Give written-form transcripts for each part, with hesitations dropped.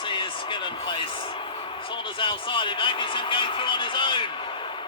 see his skill and pace. Saunders outside him, Atkinson going through on his own.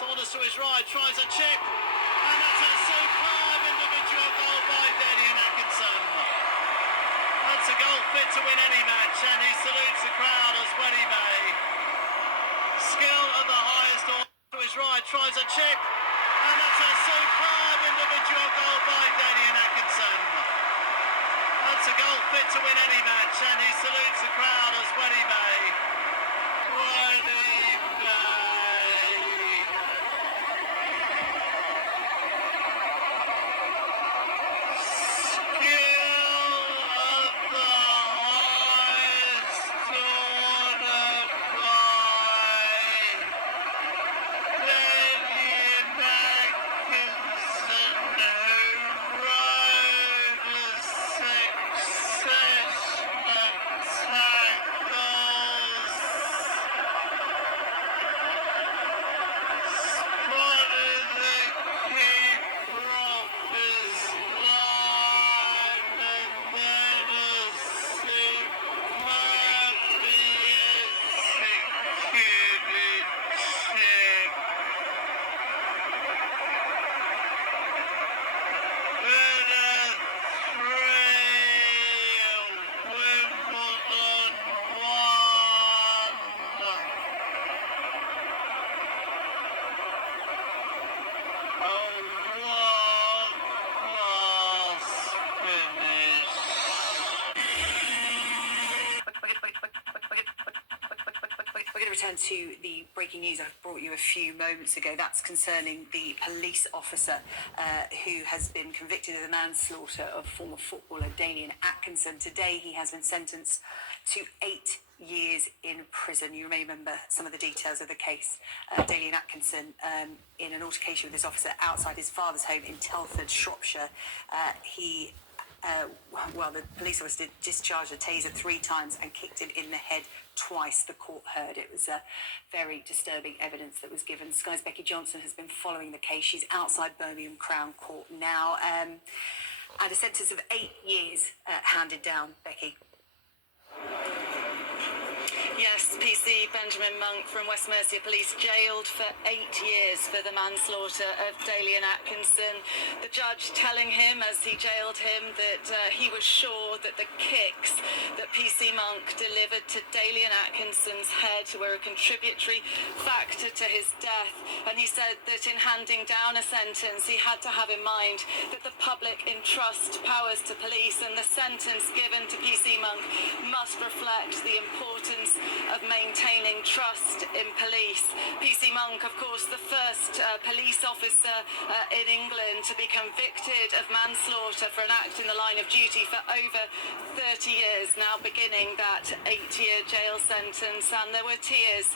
Saunders to his right, tries a chip, and that's a superb individual goal by Dalian Atkinson. That's a goal fit to win any match, and he salutes the crowd as well he may. Skill at the highest order. To his right, tries a chip, and that's a superb individual goal by Dalian Atkinson. That's a goal fit to win any match, and he salutes the crowd as well he may. Well he may. Return to the breaking news I brought you a few moments ago. That's concerning the police officer who has been convicted of the manslaughter of former footballer Dalian Atkinson. Today he has been sentenced to 8 years in prison. You may remember some of the details of the case. Dalian Atkinson, in an altercation with this officer outside his father's home in Telford, Shropshire, the police officer discharged a taser 3 times and kicked him in the head twice, the court heard. It was very disturbing evidence that was given. Sky's Becky Johnson has been following the case. She's outside Birmingham Crown Court now, and a sentence of 8 years handed down. Becky. Yes, PC Benjamin Monk from West Mercia Police jailed for 8 years for the manslaughter of Dalian Atkinson. The judge telling him as he jailed him that he was sure that the kicks that PC Monk delivered to Dalian Atkinson's head were a contributory factor to his death. And he said that in handing down a sentence, he had to have in mind that the public entrust powers to police, and the sentence given to PC Monk must reflect the importance of maintaining trust in police. PC Monk, of course, the first police officer in England to be convicted of manslaughter for an act in the line of duty for over 30 years, now beginning that 8-year jail sentence. And there were tears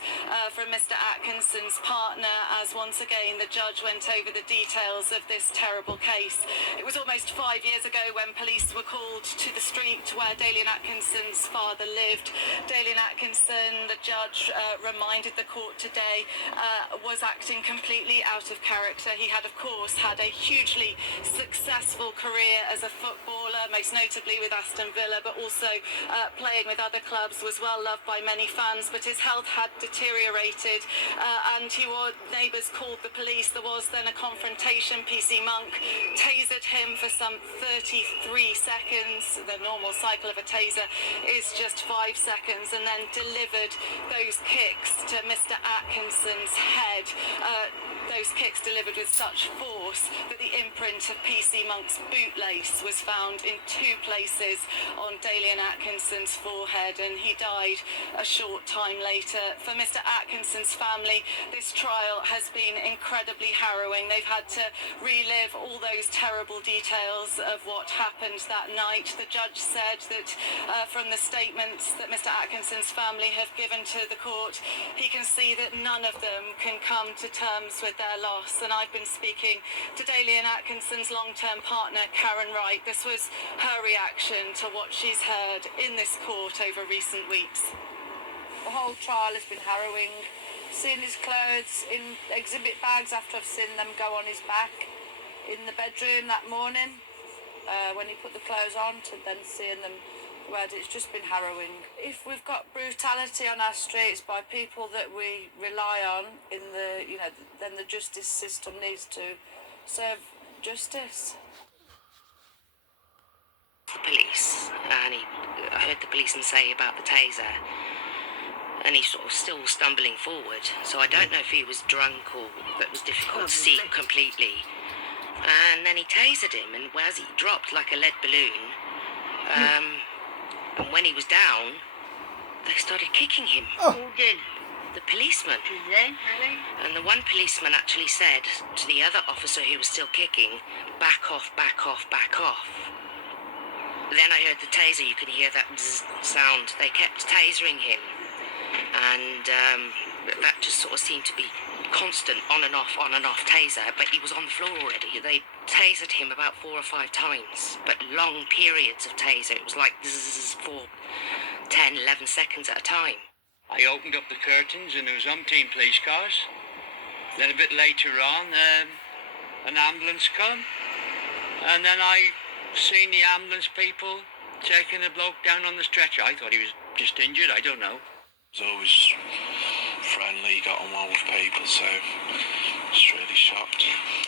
from Mr. Atkinson's partner as once again the judge went over the details of this terrible case. It was almost 5 years ago when police were called to the street where Dalian Atkinson's father lived. Dalian Atkinson, the judge reminded the court today, was acting completely out of character. He had, of course, had a hugely successful career as a footballer, most notably with Aston Villa, but also playing with other clubs, was well loved by many fans, but his health had deteriorated, and neighbours called the police. There was then a confrontation. PC Monk tasered him for some 33 seconds. The normal cycle of a taser is just 5 seconds, and then delivered those kicks to Mr. Atkinson's head. Those kicks delivered with such force that the imprint of PC Monk's bootlace was found in 2 places on Dalian Atkinson's forehead, and he died a short time later. For Mr. Atkinson's family, this trial has been incredibly harrowing. They've had to relive all those terrible details of what happened that night. The judge said that from the statements that Mr. Atkinson's family have given to the court, he can see that none of them can come to terms with their loss. And I've been speaking to Dalian Atkinson's long-term partner, Karen Wright. This was her reaction to what she's heard in this court over recent weeks. The whole trial has been harrowing. Seeing his clothes in exhibit bags after I've seen them go on his back in the bedroom that morning when he put the clothes on, to then seeing them word, it's just been harrowing. If we've got brutality on our streets by people that we rely on then the justice system needs to serve justice. The police, and I heard the policeman say about the taser, and he's sort of still stumbling forward, so I don't know if he was drunk or it was difficult to see completely. And then he tasered him, and as he dropped like a lead balloon, and when he was down, they started kicking him. Who did? The policeman. Did they? Really? And the one policeman actually said to the other officer who was still kicking, "Back off, back off, back off." Then I heard the taser, you can hear that zzz sound. They kept tasering him, and that just sort of seemed to be constant on and off taser, but he was on the floor already. They tasered him about 4 or 5 times, but long periods of taser. It was like zzz for 10, 11 seconds at a time. I opened up the curtains and there was umpteen police cars. Then a bit later on, an ambulance come, and then I seen the ambulance people taking the bloke down on the stretcher. I thought he was just injured, I don't know. He was always friendly, got on well with people, so just really shocked.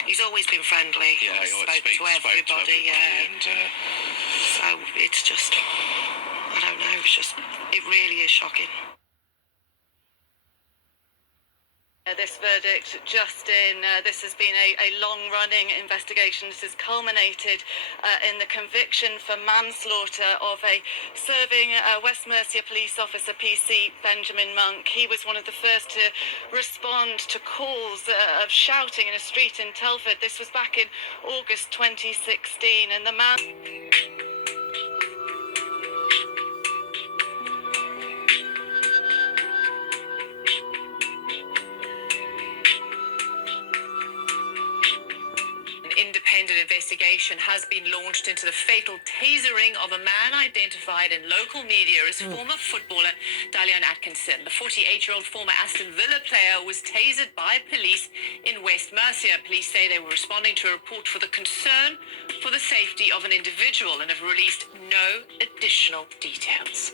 He's always been friendly. Yeah, he always spoke to everybody, yeah. And, so it's just, I don't know, it really is shocking. This verdict just in. This has been a long-running investigation. This has culminated in the conviction for manslaughter of a serving West Mercia police officer, PC Benjamin Monk. He was one of the first to respond to calls of shouting in a street in Telford. This was back in August 2016, and the man... Independent investigation has been launched into the fatal tasering of a man identified in local media as former footballer Dalian Atkinson. The 48-year-old former Aston Villa player was tasered by police in West Mercia. Police say they were responding to a report for the concern for the safety of an individual and have released no additional details.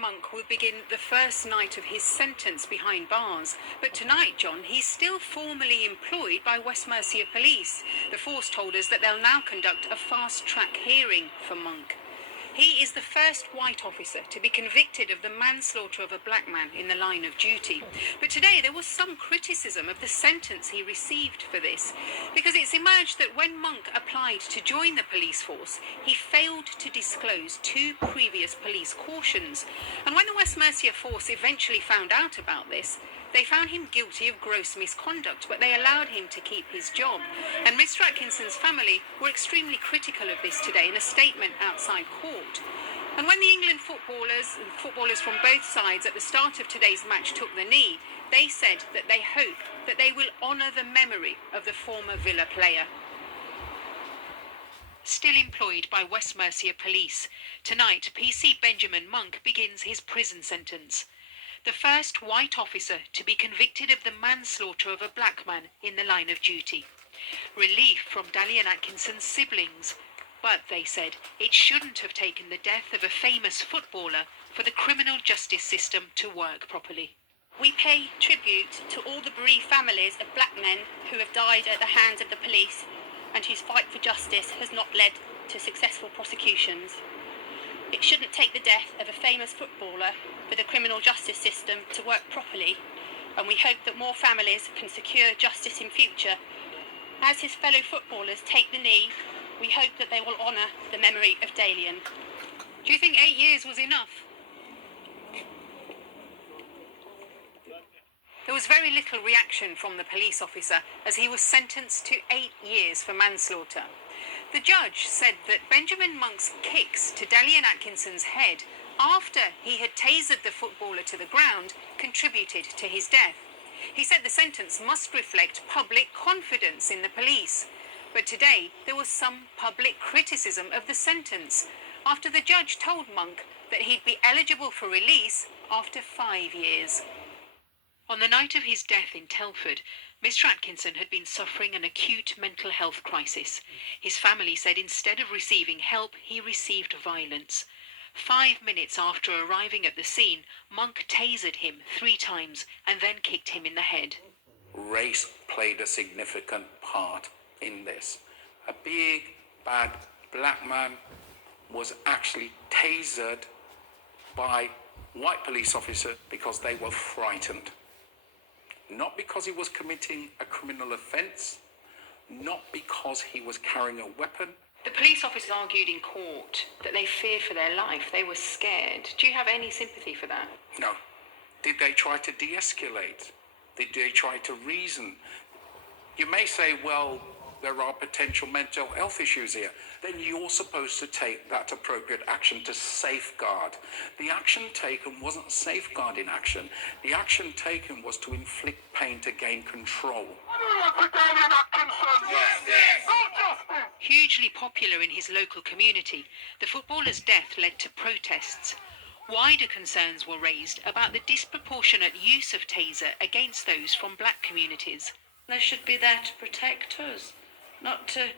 Monk will begin the first night of his sentence behind bars. But tonight, John, he's still formally employed by West Mercia Police. The force told us that they'll now conduct a fast-track hearing for Monk. He is the first white officer to be convicted of the manslaughter of a black man in the line of duty. But today there was some criticism of the sentence he received for this, because it's emerged that when Monk applied to join the police force, he failed to disclose 2 previous police cautions. And when the West Mercia force eventually found out about this, they found him guilty of gross misconduct, but they allowed him to keep his job. And Mr. Atkinson's family were extremely critical of this today in a statement outside court. And when the England footballers from both sides at the start of today's match took the knee, they said that they hope that they will honour the memory of the former Villa player. Still employed by West Mercia Police, tonight PC Benjamin Monk begins his prison sentence. The first white officer to be convicted of the manslaughter of a black man in the line of duty. Relief from Dalian Atkinson's siblings, but they said it shouldn't have taken the death of a famous footballer for the criminal justice system to work properly. We pay tribute to all the bereaved families of black men who have died at the hands of the police and whose fight for justice has not led to successful prosecutions. It shouldn't take the death of a famous footballer for the criminal justice system to work properly, and we hope that more families can secure justice in future. As his fellow footballers take the knee, we hope that they will honour the memory of Dalian. Do you think 8 years was enough? There was very little reaction from the police officer as he was sentenced to 8 years for manslaughter. The judge said that Benjamin Monk's kicks to Dalian Atkinson's head after he had tasered the footballer to the ground contributed to his death. He said the sentence must reflect public confidence in the police. But today, there was some public criticism of the sentence after the judge told Monk that he'd be eligible for release after 5 years. On the night of his death in Telford, Mr. Atkinson had been suffering an acute mental health crisis. His family said instead of receiving help, he received violence. 5 minutes after arriving at the scene, Monk tasered him 3 times and then kicked him in the head. Race played a significant part in this. A big, bad black man was actually tasered by white police officers because they were frightened. Not because he was committing a criminal offence, not because he was carrying a weapon. The police officers argued in court that they feared for their life. They were scared. Do you have any sympathy for that? No. Did they try to de-escalate? Did they try to reason? You may say, well, there are potential mental health issues here. Then you're supposed to take that appropriate action to safeguard. The action taken wasn't safeguarding action. The action taken was to inflict pain to gain control. Hugely popular in his local community, the footballer's death led to protests. Wider concerns were raised about the disproportionate use of taser against those from black communities. They should be there to protect us, not to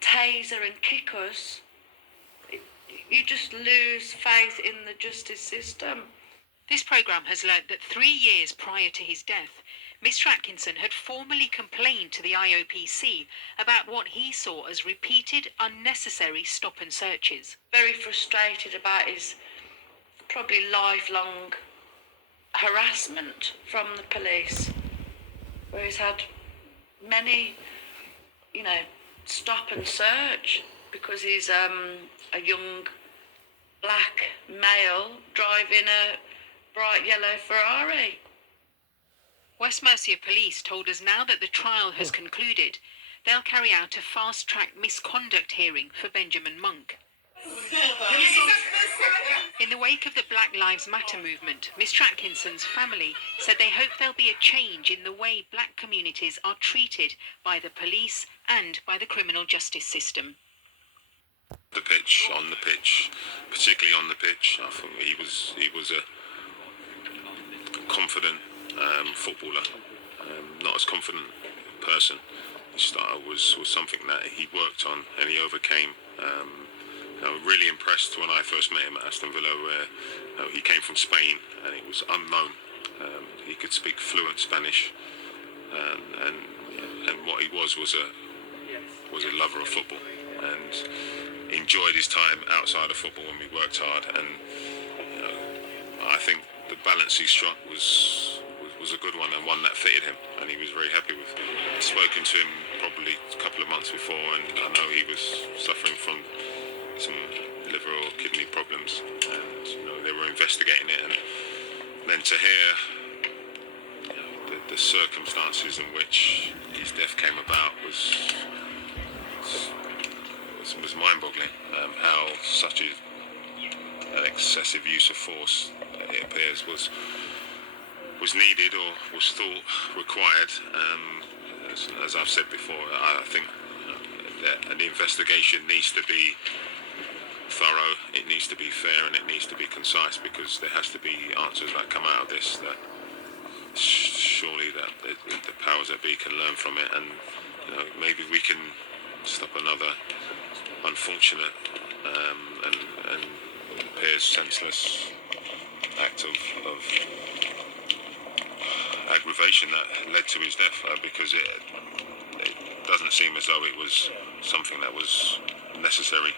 taser and kick us. You just lose faith in the justice system. This programme has learnt that 3 years prior to his death, Mr. Atkinson had formally complained to the IOPC about what he saw as repeated, unnecessary stop and searches. Very frustrated about his probably lifelong harassment from the police, where he's had many, stop and search because he's a young black male driving a bright yellow Ferrari. West Mercia Police told us now that the trial has concluded, they'll carry out a fast-track misconduct hearing for Benjamin Monk. In the wake of the Black Lives Matter movement, Mr. Atkinson's family said they hope there'll be a change in the way black communities are treated by the police and by the criminal justice system. On the pitch, particularly on the pitch, I think he was a confident footballer, not as confident person. His style was something that he worked on and he overcame. I was really impressed when I first met him at Aston Villa, where he came from Spain and it was unknown. He could speak fluent Spanish, and what he was a lover of football and enjoyed his time outside of football, and we worked hard. And I think the balance he struck was a good one and one that fitted him, and he was very happy with. I'd spoken to him probably a couple of months before, and I know he was suffering from some liver or kidney problems, and they were investigating it. And then to hear the circumstances in which his death came about was mind-boggling. How such an excessive use of force, it appears, was needed or was thought required. As I've said before, I think that an investigation needs to be thorough, it needs to be fair, and it needs to be concise, because there has to be answers that come out of this that surely that the powers that be can learn from it, and maybe we can stop another unfortunate and appears senseless act of aggravation that led to his death, because it doesn't seem as though it was something that was necessary.